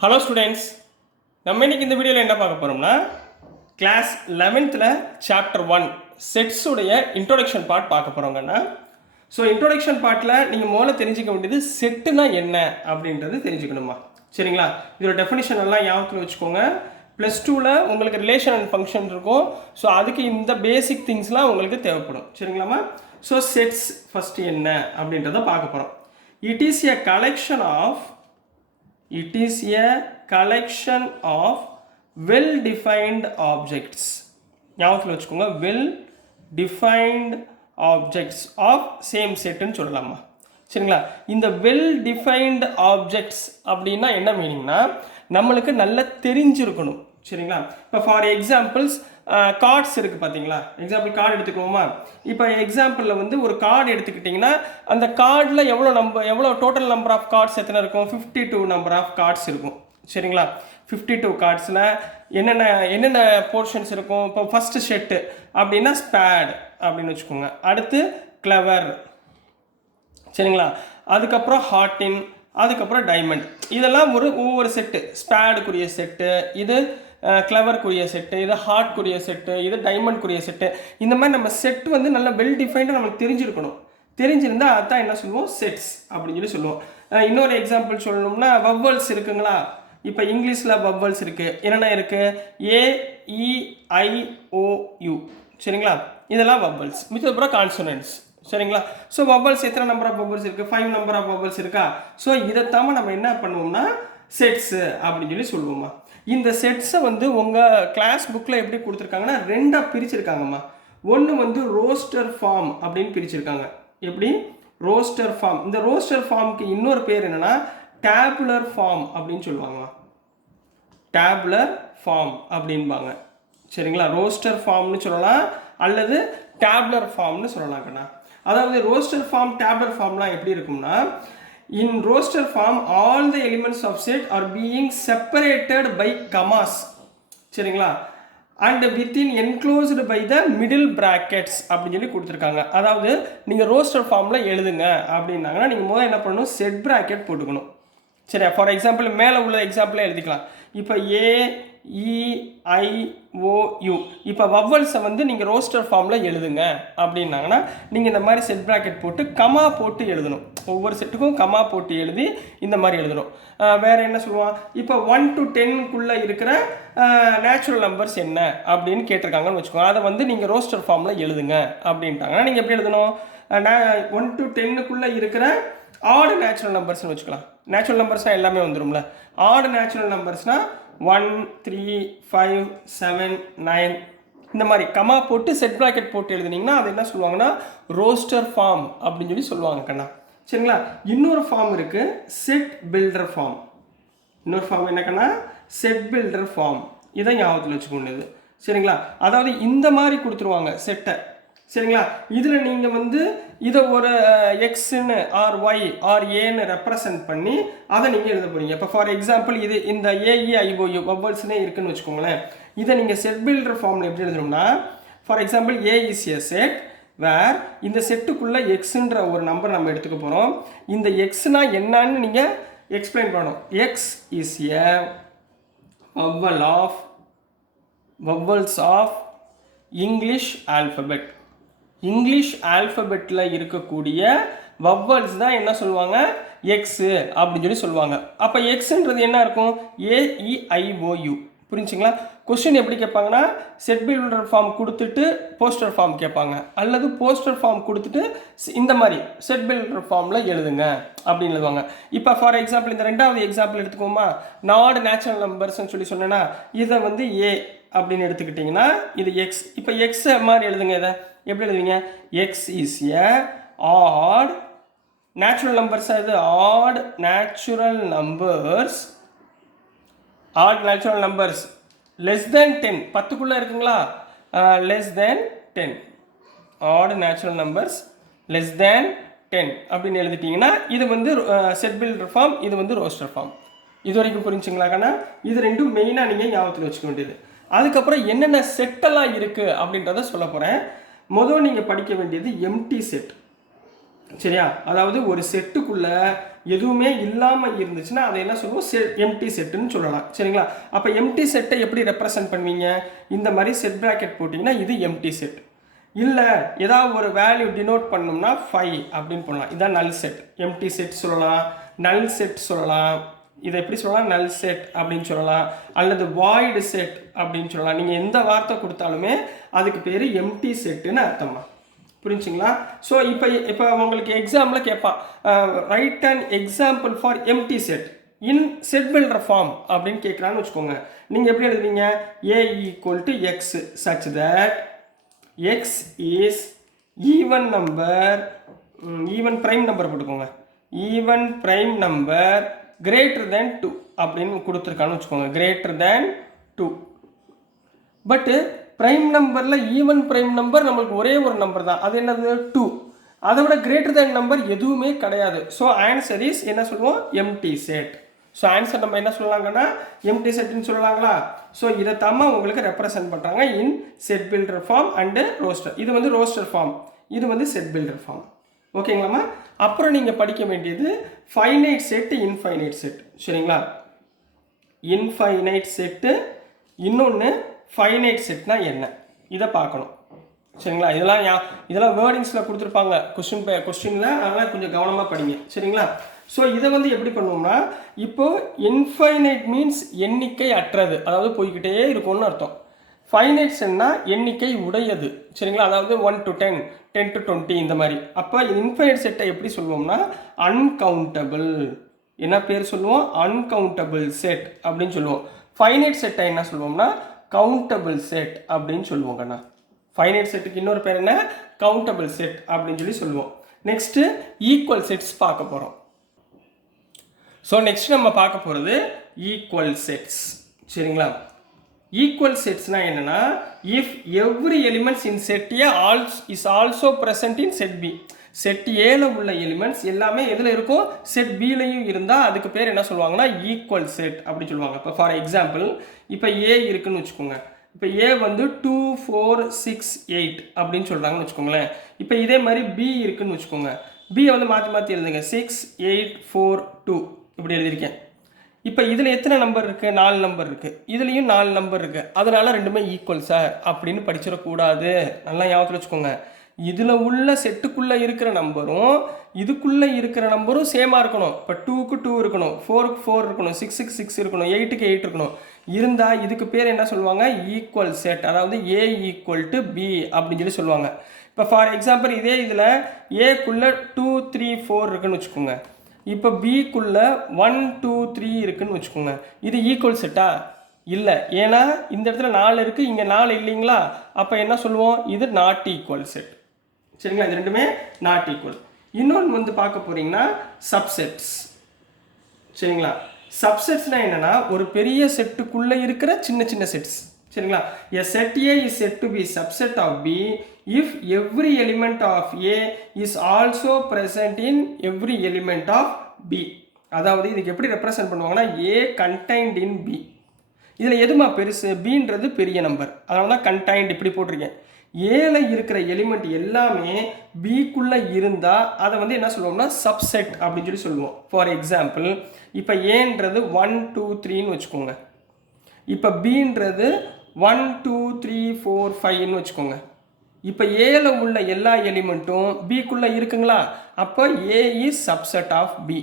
Hello students, நம்ம இன்னைக்கு இந்த வீடியோவில் என்ன பார்க்க போகிறோம்னா கிளாஸ் 11th சாப்டர் 1 செட்ஸுடைய இன்ட்ரோடக்ஷன் பார்ட் பார்க்க போகிறோங்கன்னா. ஸோ இன்ட்ரோடக்ஷன் பார்ட்டில் நீங்கள் முதல்ல தெரிஞ்சுக்க வேண்டியது செட்டுனா என்ன அப்படின்றது தெரிஞ்சுக்கணுமா. சரிங்களா? இதோட டெஃபினிஷன் எல்லாம் ஞாபகத்தில் வச்சுக்கோங்க. +2ல் உங்களுக்கு ரிலேஷன் அண்ட் ஃபங்க்ஷன் இருக்கும். ஸோ அதுக்கு இந்த பேசிக் திங்ஸ்லாம் உங்களுக்கு தேவைப்படும். சரிங்களாம்மா? ஸோ செட்ஸ் ஃபஸ்ட்டு என்ன அப்படின்றத பார்க்க போகிறோம். It is a collection of well-defined objects. ஞாபகத்தில் வச்சுக்கோங்க, well-defined objects of same setன்னு சொல்லலாமா. சரிங்களா? இந்த well-defined objects அப்படின்னா என்ன மீனிங்னா, நம்மளுக்கு நல்லா தெரிஞ்சிருக்கணும். சரிங்களா? இப்போ ஃபார் எக்ஸாம்பிள்ஸ் கார்ட்ஸ் இருக்குது பார்த்தீங்களா. எக்ஸாம்பிள் கார்டு எடுத்துக்குவோமா. இப்போ எக்ஸாம்பிளில் வந்து ஒரு கார்டு எடுத்துக்கிட்டிங்கன்னா அந்த கார்டில் எவ்வளோ டோட்டல் நம்பர் ஆஃப் கார்ட்ஸ் எத்தனை இருக்கும்? 52 நம்பர் ஆஃப் கார்ட்ஸ் இருக்கும். சரிங்களா? 52 கார்ட்ஸில் என்னென்ன போர்ஷன்ஸ் இருக்கும்? இப்போ ஃபஸ்ட்டு செட்டு அப்படின்னா ஸ்பேட் அப்படின்னு வச்சுக்கோங்க. அடுத்து கிளவர், சரிங்களா? அதுக்கப்புறம் ஹார்டின், அதுக்கப்புறம் டைமண்ட். இதெல்லாம் ஒவ்வொரு செட்டு. ஸ்பேடுக்குரிய செட்டு, இது கிளவருக்குரிய செட்டு, இது ஹார்ட்க்குரிய செட்டு, இது டைமண்ட்க்குரிய செட்டு. இந்த மாதிரி நம்ம செட்டு வந்து நல்லா வெல் டிஃபைண்டாக நம்மளுக்கு தெரிஞ்சிருக்கணும். தெரிஞ்சிருந்தால் அதுதான் என்ன சொல்லுவோம்? செட்ஸ் அப்படின்னு சொல்லுவோம். இன்னொரு எக்ஸாம்பிள் சொல்லணும்னா வவ்வல்ஸ் இருக்குங்களா. இப்போ இங்கிலீஷில் வவ்வல்ஸ் இருக்குது. என்னென்ன இருக்குது? AEIOU. சரிங்களா? இதெல்லாம் வவ்வல்ஸ். மிச்சப்புறம் கான்சனன்ட்ஸ். சரிங்களா? ஸோ வவ்வல்ஸ் எத்தனை நம்பர் ஆஃப் வவ்வல்ஸ் இருக்குது? 5 நம்பர் ஆஃப் வவ்வல்ஸ் இருக்கா. ஸோ இதைத்தாம நம்ம என்ன பண்ணுவோம்னா செட்ஸு அப்படின்னு சொல்லுவோம்மா. இந்த செட்ஸை வந்து உங்கள் கிளாஸ் புக்கில் எப்படி கொடுத்துருக்காங்கன்னா ரெண்டாக பிரிச்சிருக்காங்கம்மா. ஒன்று வந்து ரோஸ்டர் ஃபார்ம் அப்படின்னு பிரிச்சிருக்காங்க. எப்படி? Roster form. இந்த ரோஸ்டர் ஃபார்முக்கு இன்னொரு பேர் என்னென்னா டேபுலர் ஃபார்ம் அப்படின்னு சொல்லுவாங்கம்மா. டேபுலர் ஃபார்ம் அப்படின்பாங்க. சரிங்களா? ரோஸ்டர் ஃபார்ம்னு சொல்லலாம் அல்லது டேபுலர் ஃபார்ம்னு சொல்லலாங்கண்ணா. அதாவது ரோஸ்டர் ஃபார்ம், டேபுலர் ஃபார்ம்லாம் எப்படி இருக்கும்னா, in roster form all the elements of set are being separated by commas. சரிங்களா? and within enclosed by the middle brackets அப்படின்னு சொல்லி கொடுத்துருக்காங்க. அதாவது நீங்கள் ரோஸ்டர் ஃபார்மில் எழுதுங்க அப்படின்னாங்கன்னா நீங்கள் முதல்ல என்ன பண்ணணும்? செட் ப்ராக்கெட் போட்டுக்கணும். சரியா? ஃபார் எக்ஸாம்பிள் மேலே உள்ள எக்ஸாம்பிளே எழுதிக்கலாம். இப்போ AEIOU. இப்போ வவ்வல்ஸை வந்து நீங்கள் ரோஸ்டர் ஃபார்மில் எழுதுங்க அப்படின்னாங்கன்னா நீங்கள் இந்த மாதிரி செட் ப்ராக்கெட் போட்டு கமா போட்டு எழுதணும். ஒவ்வொரு செட்டுக்கும் கமா போட்டு எழுதி இந்த மாதிரி எழுதணும். வேறு என்ன சொல்லுவான்? இப்போ 1 to 10க்குள்ளே இருக்கிற நேச்சுரல் நம்பர்ஸ் என்ன அப்படின்னு கேட்டிருக்காங்கன்னு வச்சுக்கோங்க. அதை வந்து நீங்கள் ரோஸ்டர் ஃபார்மில் எழுதுங்க அப்படின்ட்டாங்கன்னா நீங்கள் எப்படி எழுதணும்? 1 to 10க்குள்ளே இருக்கிற ஆட் நேச்சுரல் நம்பர்ஸ்னு வச்சுக்கலாம். நேச்சுரல் நம்பர்ஸ்னால் எல்லாமே வந்துடும்ல. ஆட் நேச்சுரல் நம்பர்ஸ்னால் 1, 3, 5, 7, 9 இந்த மாதிரி கமா போட்டு செட் ப்ராக்கெட் போட்டு எழுதுனீங்கன்னா அது என்ன சொல்லுவாங்கன்னா ரோஸ்டர் ஃபார்ம் அப்படின்னு சொல்லுவாங்க கண்ணா. சரிங்களா? இன்னொரு ஃபார்ம் இருக்குது, செட் பில்டர் ஃபார்ம். இன்னொரு ஃபார்ம் என்னக்கண்ணா? Set builder form. இதை ஞாபகத்தில் வச்சுக்கொண்டது. சரிங்களா? அதாவது இந்த மாதிரி கொடுத்துருவாங்க செட்டை. சரிங்களா? இதில் நீங்கள் வந்து இதை ஒரு எக்ஸ்ன்னு ஆர் ஒய் ஆர் ஏன்னு ரெப்ரசன்ட் பண்ணி அதை நீங்கள் எழுத போகிறீங்க. இப்போ ஃபார் எக்ஸாம்பிள் இது இந்த AEIOU வவ்வல்ஸ்னே இருக்குன்னு வச்சுக்கோங்களேன். இதை நீங்கள் செட் பில்டர் ஃபார்மில் எப்படி எழுதணும்னா, for example A is a set where இந்த செட்டுக்குள்ளே எக்ஸுன்ற ஒரு நம்பர் நம்ம எடுத்துக்க போகிறோம். இந்த எக்ஸ்னா என்னன்னு நீங்கள் எக்ஸ்பிளைன் பண்ணணும். X is a vowels of English alphabet. English ஆல்ஃபபெட்டில் இருக்கக்கூடிய வவ்வல்ஸ் தான் என்ன சொல்லுவாங்க? எக்ஸு அப்படின்னு சொல்லுவாங்க. அப்போ எக்ஸுன்றது என்ன இருக்கும்? AEIOU. புரிஞ்சுங்களா? கொஸ்டின் எப்படி கேட்பாங்கன்னா செட் பில்டர் ஃபார்ம் கொடுத்துட்டு போஸ்டர் ஃபார்ம் கேட்பாங்க, அல்லது போஸ்டர் ஃபார்ம் கொடுத்துட்டு இந்த மாதிரி செட் பில்டர் ஃபார்மில் எழுதுங்க அப்படின்னு எழுதுவாங்க. இப்போ ஃபார் எக்ஸாம்பிள் இந்த ரெண்டாவது எக்ஸாம்பிள் எடுத்துக்கோமா. நாட் நேச்சுரல் நம்பர்ஸ்ன்னு சொன்னேன்னா இதை வந்து A அப்படின்னு எடுத்துக்கிட்டிங்கன்னா இது எக்ஸ். இப்போ எக்ஸ் மாதிரி எழுதுங்க. இதை எப்படி எழுதுவீங்க? X is a odd natural numbers. அது odd natural numbers. Odd natural numbers less than 10. 10க்குள்ளே இருக்குங்களா? Less than 10. Odd natural numbers less than 10 அப்படின்னு எழுதிட்டிங்கன்னா இது வந்து செட் பில்டர் ஃபார்ம், இது வந்து ரோஸ்டர் ஃபார்ம். இது வரைக்கும் புரிஞ்சுங்களா கண்ணா? இது ரெண்டும் மெயினாக நீங்கள் ஞாபகத்தில் வச்சுக்க வேண்டியது. அதுக்கப்புறம் என்னென்ன செட்டெல்லாம் இருக்குது அப்படின்றத சொல்ல போகிறேன். முதல் நீங்கள் படிக்க வேண்டியது எம்டி செட். சரியா? அதாவது ஒரு செட்டுக்குள்ள எதுவுமே இல்லாமல் இருந்துச்சுன்னா அதை என்ன சொல்லுவோம்? எம்டி செட்டுன்னு சொல்லலாம். சரிங்களா? அப்போ எம்டி செட்டை எப்படி ரெப்ரசன்ட் பண்ணுவீங்க? இந்த மாதிரி செட் ப்ராக்கெட் போட்டிங்கன்னா இது எம்டி செட். இல்லை ஏதாவது ஒரு வேல்யூ டினோட் பண்ணோம்னா 5 அப்படின்னு பண்ணலாம். இதான் நல் செட். எம்டி செட் சொல்லலாம், நல் செட் சொல்லலாம். இதை எப்படி சொல்லலாம்? நல் செட் அப்படின்னு சொல்லலாம், அல்லது வாய்டு செட் அப்படின்னு சொல்லலாம். நீங்கள் எந்த வார்த்தை கொடுத்தாலுமே அதுக்கு பேர் எம்டி செட்டுன்னு அர்த்தமா. புரிஞ்சுங்களா? ஸோ இப்போ உங்களுக்கு எக்ஸாம்பிள் கேட்பான், right and example for empty set in set builder form அப்படின்னு கேட்குறான்னு வச்சுக்கோங்க. நீங்கள் எப்படி எழுதுவீங்க? A equal to x such that x is even number, even prime number போட்டுக்கோங்க, even prime number greater than 2 அப்படின்னு கொடுத்துருக்கான்னு வச்சுக்கோங்க. Greater than 2. பட்டு ப்ரைம் நம்பரில் ஈவன் ப்ரைம் நம்பர் நம்மளுக்கு ஒரே ஒரு நம்பர் தான். அது என்னது? 2. அதை விட கிரேட்டர் தேன் நம்பர் எதுவுமே கிடையாது. ஸோ ஆன்சர் இஸ் என்ன சொல்லுவோம்? Empty set. ஸோ ஆன்சர் நம்ம என்ன சொல்லலாங்கன்னா எம்டி செட்னு சொல்லலாங்களா? ஸோ இதை தாம உங்களுக்கு ரெப்ரசன்ட் பண்ணுறாங்க in set builder form and roster. இது வந்து ரோஸ்டர் ஃபார்ம், இது வந்து செட் பில்டர் ஃபார்ம். ஓகேங்களாம்மா? அப்புறம் நீங்கள் படிக்க வேண்டியது ஃபைனைட் செட்டு, இன்ஃபைனைட் செட். சரிங்களா? இன்ஃபைனைட் செட்டு, இன்னொன்று ஃபைனைட் செட்னா என்ன, இதை பார்க்கணும். சரிங்களா? இதெல்லாம் வேர்டிங்ஸில் கொடுத்துருப்பாங்க கொஸ்டினில், அதனால் கொஞ்சம் கவனமாக படிங்க. சரிங்களா? ஸோ இதை வந்து எப்படி பண்ணுவோம்னா, இப்போது இன்ஃபைனைட் மீன்ஸ் எண்ணிக்கை அற்றது, அதாவது போய்கிட்டே இருக்கும்னு அர்த்தம். ஃபைனைட் செட்னா எண்ணிக்கை உடையது. சரிங்களா? அதாவது 1 to 10, 10 to 20 இந்த மாதிரி. அப்போ இன்ஃபைனைட் செட்டை எப்படி சொல்லுவோம்னா அன்கவுண்டபிள். என்ன பேர் சொல்லுவோம்? அன்கவுண்டபிள் செட் அப்படின்னு சொல்லுவோம். ஃபைனைட் செட்டை என்ன சொல்லுவோம்னா கவுண்டபிள் செட் அப்படின்னு சொல்லுவோம் கண்ணா. ஃபைனைட் செட்டுக்கு இன்னொரு பேர் என்ன? கவுண்டபிள் செட் அப்படின்னு சொல்லுவோம். நெக்ஸ்ட்டு ஈக்குவல் செட்ஸ் பார்க்க போகிறோம். ஸோ நெக்ஸ்ட் நம்ம பார்க்க போகிறது ஈக்குவல் செட்ஸ். சரிங்களா? ஈக்குவல் செட்ஸ்னா என்னன்னா, if every elements in set A is also present in set B. Set ஏல உள்ள எலிமெண்ட்ஸ் எல்லாமே எதில் இருக்கும்? செட் பிலையும் இருந்தால் அதுக்கு பேர் என்ன சொல்லுவாங்கன்னா ஈக்குவல் செட் அப்படின்னு சொல்லுவாங்க. இப்போ ஃபார் எக்ஸாம்பிள், இப்போ ஏ இருக்குன்னு வச்சுக்கோங்க. இப்போ ஏ வந்து 2, 4, 6, 8 அப்படின்னு சொல்கிறாங்கன்னு வச்சுக்கோங்களேன். இப்போ இதே மாதிரி பி இருக்குன்னு வச்சுக்கோங்க. பியை வந்து மாற்றி எழுதுங்க. 6, 8, 4, 2 இப்படி எழுதியிருக்கேன். இப்போ இதில் எத்தனை நம்பர் இருக்குது? 4 நம்பர் இருக்குது. இதுலேயும் 4 நம்பர் இருக்குது. அதனால் ரெண்டுமே ஈக்குவல் சார் அப்படின்னு படிச்சிடக்கூடாது. நல்லா ஞாபகத்தில் வச்சுக்கோங்க. இதில் உள்ள செட்டுக்குள்ளே இருக்கிற நம்பரும் இதுக்குள்ளே இருக்கிற நம்பரும் சேமாக இருக்கணும். இப்போ 2க்கு 2 இருக்கணும், 4க்கு 4 இருக்கணும், 6க்கு 6 இருக்கணும், 8க்கு 8 இருக்கணும். இருந்தால் இதுக்கு பேர் என்ன சொல்லுவாங்க? Equal set. அதாவது ஏ ஈக்குவல் டு பி அப்படின்னு சொல்லுவாங்க. இப்போ ஃபார் எக்ஸாம்பிள், இதே இதில் ஏக்குள்ளே 2, 3, 4 இருக்குன்னு வச்சுக்கோங்க. இப்போ பிக்குள்ளே 1, 2, 3 இருக்குன்னு வச்சுக்கோங்க. இது ஈக்குவல் செட்டா? இல்லை. ஏன்னா இந்த இடத்துல 4 இருக்குது, இங்கே 4 இல்லைங்களா? அப்போ என்ன சொல்லுவோம்? இது நாட் ஈக்குவல் செட். சரிங்களா? இது ரெண்டுமே நாட் ஈக்குவல். இன்னொன்று வந்து பார்க்க போகிறீங்கன்னா சப்செட்ஸ். சரிங்களா? சப்செட்ஸ்னால் என்னென்னா, ஒரு பெரிய செட்டுக்குள்ளே இருக்கிற சின்ன சின்ன செட்ஸ். சரிங்களா? a set A is said to be subset of B if every element of A is also present in every element of B. அதாவது இதுக்கு எப்படி ரெப்ரசன்ட் பண்ணுவாங்கன்னா A contained in B. இதில் எதுமா பெருசு? Bன்றது பெரிய நம்பர், அதனால தான் contained இப்படி போட்டிருக்கேன். ஏல இருக்கிற எலிமெண்ட் எல்லாமே பிக்குள்ளே இருந்தால் அதை வந்து என்ன சொல்லுவோம்னா சப்செட் அப்படின்னு சொல்லுவோம். ஃபார் எக்ஸாம்பிள், இப்போ ஏன்றது 1, 2, 3ன்னு வச்சுக்கோங்க. இப்போ பின்றது 1, 2, 3, 4, 5ன்னு வச்சுக்கோங்க. இப்போ ஏல உள்ள எல்லா எலிமெண்ட்டும் பிக்குள்ளே இருக்குங்களா? அப்போ ஏ இஸ் சப்செட் ஆஃப் பி.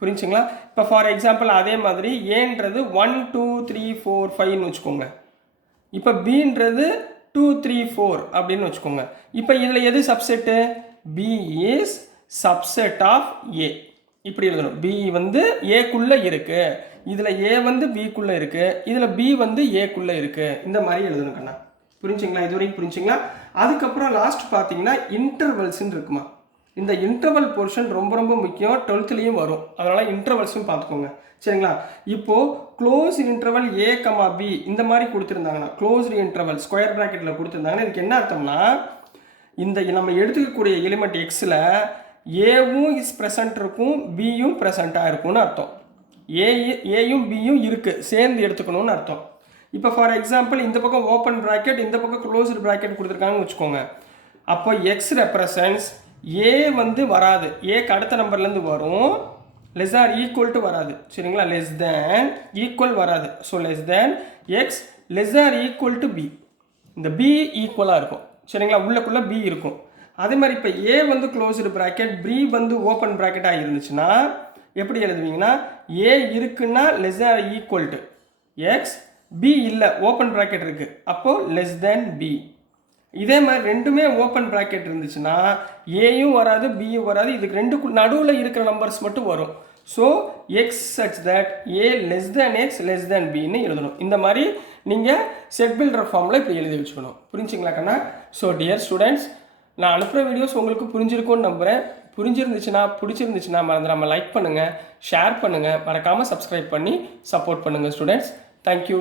புரிஞ்சுங்களா? இப்போ ஃபார் எக்ஸாம்பிள் அதே மாதிரி ஏன்றது 1, 2, 3, 4, 5ன்னு வச்சுக்கோங்க. இப்போ பின்றது 2, 3, 4 அப்படின்னு வச்சுக்கோங்க. இப்போ இதில் எது subset? B is subset of A. இப்படி எழுதணும். பி வந்து ஏக்குள்ளே இருக்குது, இதில் ஏ வந்து பிக்குள்ளே இருக்குது, இதில் பி வந்து ஏக்குள்ளே இருக்குது. இந்த மாதிரி எழுதணும் கண்ணா. புரிஞ்சுங்களா? இது வரைக்கும் புரிஞ்சுங்களா? அதுக்கப்புறம் லாஸ்ட் பார்த்தீங்கன்னா இன்டர்வல்ஸ்ன்னு இருக்குமா. இந்த இன்டர்வல் போர்ஷன் ரொம்ப ரொம்ப முக்கியம். 12லேயும் வரும், அதனால் இன்டர்வல்ஸும் பார்த்துக்கோங்க. சரிங்களா? இப்போது க்ளோஸ் இன்டர்வல் ஏ கமா பி இந்த மாதிரி கொடுத்துருந்தாங்கன்னா, க்ளோஸ்டு இன்டர்வல் ஸ்கொயர் ப்ராக்கெட்டில் கொடுத்துருந்தாங்கன்னா இதுக்கு என்ன அர்த்தம்னா, இந்த நம்ம எடுத்துக்கக்கூடிய எலிமெண்ட் எக்ஸில் ஏவும் இஸ் ப்ரெசன்ட் இருக்கும், பியும் ப்ரெசண்ட்டாக இருக்கும்னு அர்த்தம். ஏயும் பியும் இருக்குது, சேர்ந்து எடுத்துக்கணும்னு அர்த்தம். இப்போ ஃபார் எக்ஸாம்பிள் இந்த பக்கம் ஓப்பன் ப்ராக்கெட், இந்த பக்கம் க்ளோஸ்டு ப்ராக்கெட் கொடுத்துருக்காங்கன்னு வச்சுக்கோங்க. அப்போ எக்ஸ் ரெப்ரசன்ஸ் ஏ வந்து வராது, ஏக்கு அடுத்த நம்பர்லேருந்து வரும், லெஸ் ஆர் ஈக்குவல் டு வராது. சரிங்களா, லெஸ் தேன் ஈக்குவல் வராது. So less than X less or equal to B. இந்த பி ஈக்குவலாக இருக்கும். சரிங்களா, உள்ளக்குள்ளே பி இருக்கும். அதே மாதிரி இப்போ ஏ வந்து க்ளோஸ்டு ப்ராக்கெட், பி வந்து ஓப்பன் ப்ராக்கெட்டாக இருந்துச்சுன்னா எப்படி எழுதுவீங்கன்னா, ஏ இருக்குன்னா less or equal to X, B இல்லை ஓப்பன் ப்ராக்கெட் இருக்குது, அப்போது லெஸ் தேன் பி. இதே மாதிரி ரெண்டுமே ஓப்பன் ப்ராக்கெட் இருந்துச்சுன்னா ஏயும் வராது பியும் வராது, இதுக்கு ரெண்டுக்கு நடுவில் இருக்கிற நம்பர்ஸ் மட்டும் வரும். So x such that A less than X less than பின்னு எழுதணும். இந்த மாதிரி நீங்கள் செட் பில்டர் ஃபார்மில் இப்படி எழுதி வச்சுக்கணும். புரிஞ்சுங்களா கண்ணா? ஸோ டியர் ஸ்டூடெண்ட்ஸ், நான் அனுப்புகிற வீடியோஸ் உங்களுக்கு புரிஞ்சிருக்கும்னு நம்புகிறேன். பிடிச்சிருந்துச்சுன்னா மறந்துடாமல் லைக் பண்ணுங்கள், ஷேர் பண்ணுங்கள், மறக்காமல் சப்ஸ்கிரைப் பண்ணி சப்போர்ட் பண்ணுங்கள் ஸ்டூடெண்ட்ஸ். தேங்க்யூ.